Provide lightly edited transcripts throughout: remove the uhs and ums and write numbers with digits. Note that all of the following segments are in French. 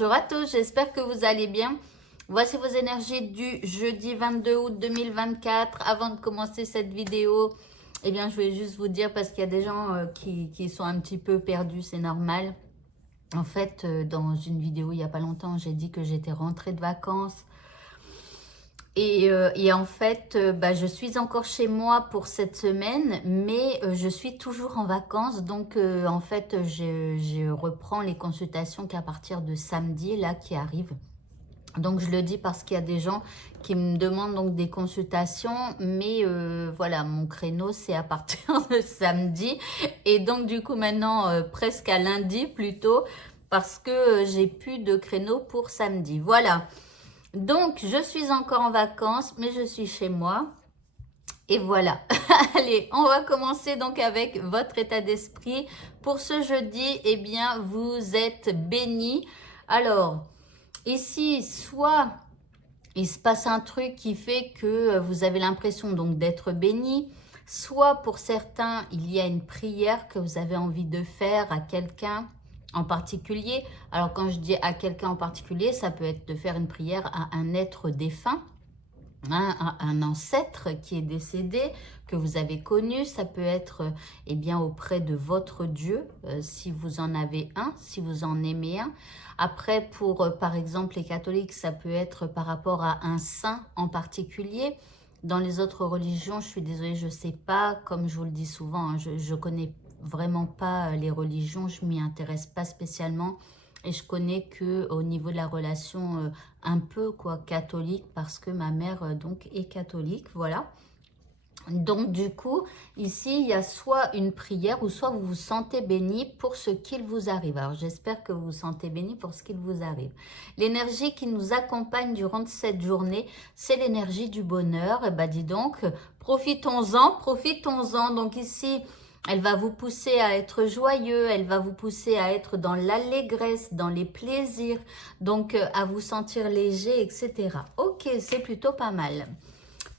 Bonjour à tous, j'espère que vous allez bien. Voici vos énergies du jeudi 22 août 2024. Avant de commencer cette vidéo, eh bien, je vais juste vous dire, parce qu'il y a des gens qui sont un petit peu perdus, c'est normal. En fait, dans une vidéo il n'y a pas longtemps, j'ai dit que j'étais rentrée de vacances. Et en fait, je suis encore chez moi pour cette semaine, mais je suis toujours en vacances. Donc, en fait, je reprends les consultations qu'à partir de samedi, là, qui arrivent. Donc, je le dis parce qu'il y a des gens qui me demandent donc des consultations, mais voilà, mon créneau, c'est à partir de samedi. Et donc, du coup, maintenant, presque à lundi plutôt, parce que j'ai plus de créneau pour samedi. Voilà. Donc, je suis encore en vacances, mais je suis chez moi. Et voilà. Allez, on va commencer donc avec votre état d'esprit. Pour ce jeudi, eh bien, vous êtes bénis. Alors, ici, soit il se passe un truc qui fait que vous avez l'impression donc d'être béni, soit pour certains, il y a une prière que vous avez envie de faire à quelqu'un en particulier. Alors quand je dis à quelqu'un en particulier, ça peut être de faire une prière à un être défunt, à un ancêtre qui est décédé, que vous avez connu. Ça peut être eh bien, auprès de votre Dieu, si vous en avez un, si vous en aimez un. Après, pour par exemple les catholiques, ça peut être par rapport à un saint en particulier. Dans les autres religions, je suis désolée, je ne sais pas, comme je vous le dis souvent, hein, je ne connais vraiment pas les religions, je m'y intéresse pas spécialement. Et je connais que au niveau de la relation un peu quoi catholique, parce que ma mère donc est catholique, voilà. Donc du coup, ici, il y a soit une prière ou soit vous vous sentez béni pour ce qu'il vous arrive. Alors j'espère que vous vous sentez béni pour ce qu'il vous arrive. L'énergie qui nous accompagne durant cette journée, c'est l'énergie du bonheur. Et dis donc, profitons-en, profitons-en. Donc ici, elle va vous pousser à être joyeux, elle va vous pousser à être dans l'allégresse, dans les plaisirs, donc à vous sentir léger, etc. Ok, c'est plutôt pas mal.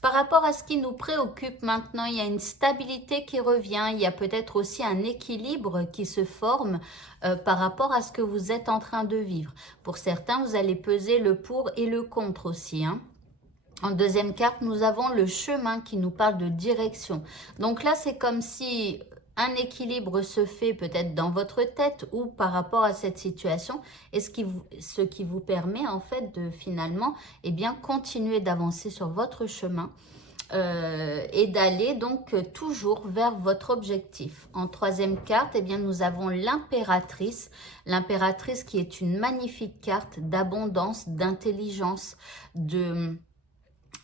Par rapport à ce qui nous préoccupe maintenant, il y a une stabilité qui revient, il y a peut-être aussi un équilibre qui se forme par rapport à ce que vous êtes en train de vivre. Pour certains, vous allez peser le pour et le contre aussi, hein. En deuxième carte, nous avons le chemin qui nous parle de direction. Donc là, c'est comme si un équilibre se fait peut-être dans votre tête ou par rapport à cette situation, et ce qui vous permet en fait de finalement eh bien, continuer d'avancer sur votre chemin et d'aller donc toujours vers votre objectif. En troisième carte, eh bien, nous avons l'impératrice. L'impératrice qui est une magnifique carte d'abondance, d'intelligence, de...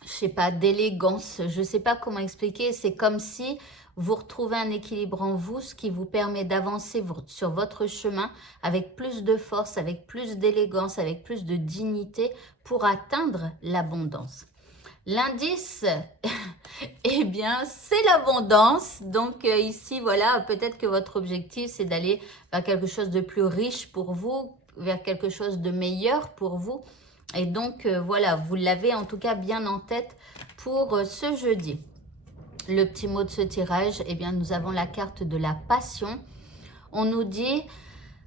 je sais pas, d'élégance, je sais pas comment expliquer, c'est comme si vous retrouvez un équilibre en vous, ce qui vous permet d'avancer sur votre chemin avec plus de force, avec plus d'élégance, avec plus de dignité pour atteindre l'abondance. L'indice, eh bien, c'est l'abondance. Donc ici, voilà, peut-être que votre objectif, c'est d'aller vers quelque chose de plus riche pour vous, vers quelque chose de meilleur pour vous. Et donc, voilà, vous l'avez en tout cas bien en tête pour ce jeudi. Le petit mot de ce tirage, eh bien, nous avons la carte de la passion. On nous dit,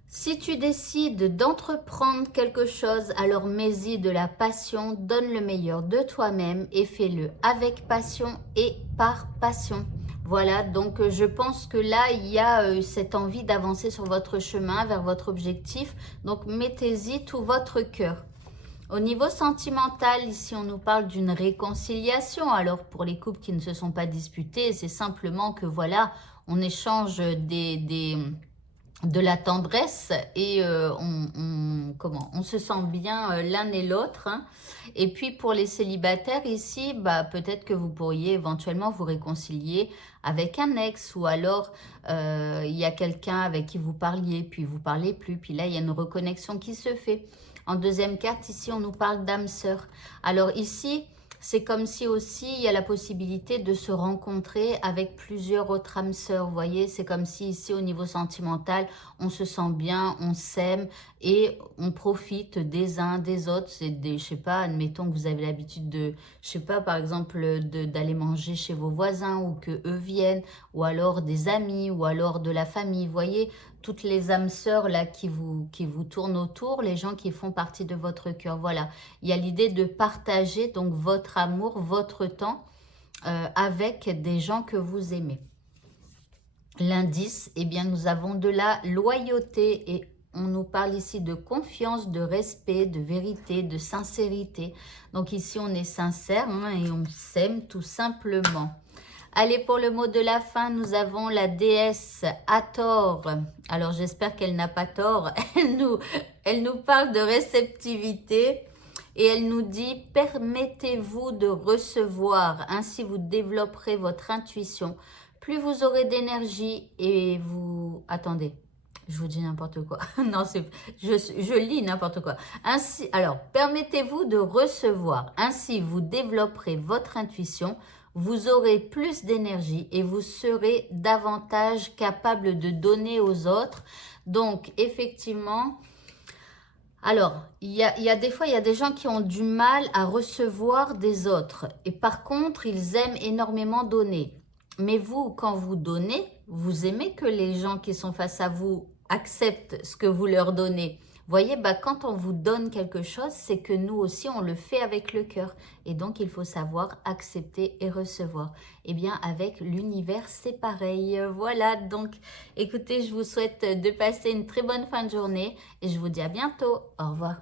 si tu décides d'entreprendre quelque chose, alors mets-y de la passion, donne le meilleur de toi-même et fais-le avec passion et par passion. Voilà, donc je pense que là, il y a cette envie d'avancer sur votre chemin, vers votre objectif. Donc, mettez-y tout votre cœur. Au niveau sentimental, ici on nous parle d'une réconciliation. Alors pour les couples qui ne se sont pas disputés, c'est simplement que voilà, on échange de la tendresse et on se sent bien l'un et l'autre, hein. Et puis pour les célibataires ici, peut-être que vous pourriez éventuellement vous réconcilier avec un ex, ou alors il y a quelqu'un avec qui vous parliez, puis vous parlez plus, puis là il y a une reconnexion qui se fait. En deuxième carte, ici, on nous parle d'âme sœur. Alors ici, c'est comme si aussi il y a la possibilité de se rencontrer avec plusieurs autres âmes sœurs. Vous voyez, c'est comme si ici, au niveau sentimental, on se sent bien, on s'aime et on profite des uns des autres. C'est des, je sais pas, admettons que vous avez l'habitude de, je sais pas, par exemple, d'aller manger chez vos voisins ou que eux viennent, ou alors des amis, ou alors de la famille. Vous voyez, toutes les âmes sœurs là qui vous tournent autour, les gens qui font partie de votre cœur. Voilà, il y a l'idée de partager donc votre amour, votre temps avec des gens que vous aimez. L'indice, eh bien, nous avons de la loyauté et on nous parle ici de confiance, de respect, de vérité, de sincérité. Donc ici, on est sincère hein, et on s'aime tout simplement. Allez, pour le mot de la fin, nous avons la déesse Hathor. Alors, j'espère qu'elle n'a pas tort. Elle nous parle de réceptivité et elle nous dit « Permettez-vous de recevoir, ainsi vous développerez votre intuition. Plus vous aurez d'énergie et vous... » Attendez, je vous dis n'importe quoi. Non, je lis n'importe quoi. Ainsi, alors, permettez-vous de recevoir, ainsi vous développerez votre intuition. Vous aurez plus d'énergie et vous serez davantage capable de donner aux autres. Donc, effectivement, alors, il y a des fois, il y a des gens qui ont du mal à recevoir des autres. Et par contre, ils aiment énormément donner. Mais vous, quand vous donnez, vous aimez que les gens qui sont face à vous acceptent ce que vous leur donnez. Voyez, bah, quand on vous donne quelque chose, c'est que nous aussi, on le fait avec le cœur. Et donc, il faut savoir accepter et recevoir. Eh bien, avec l'univers, c'est pareil. Voilà, donc, écoutez, je vous souhaite de passer une très bonne fin de journée et je vous dis à bientôt. Au revoir.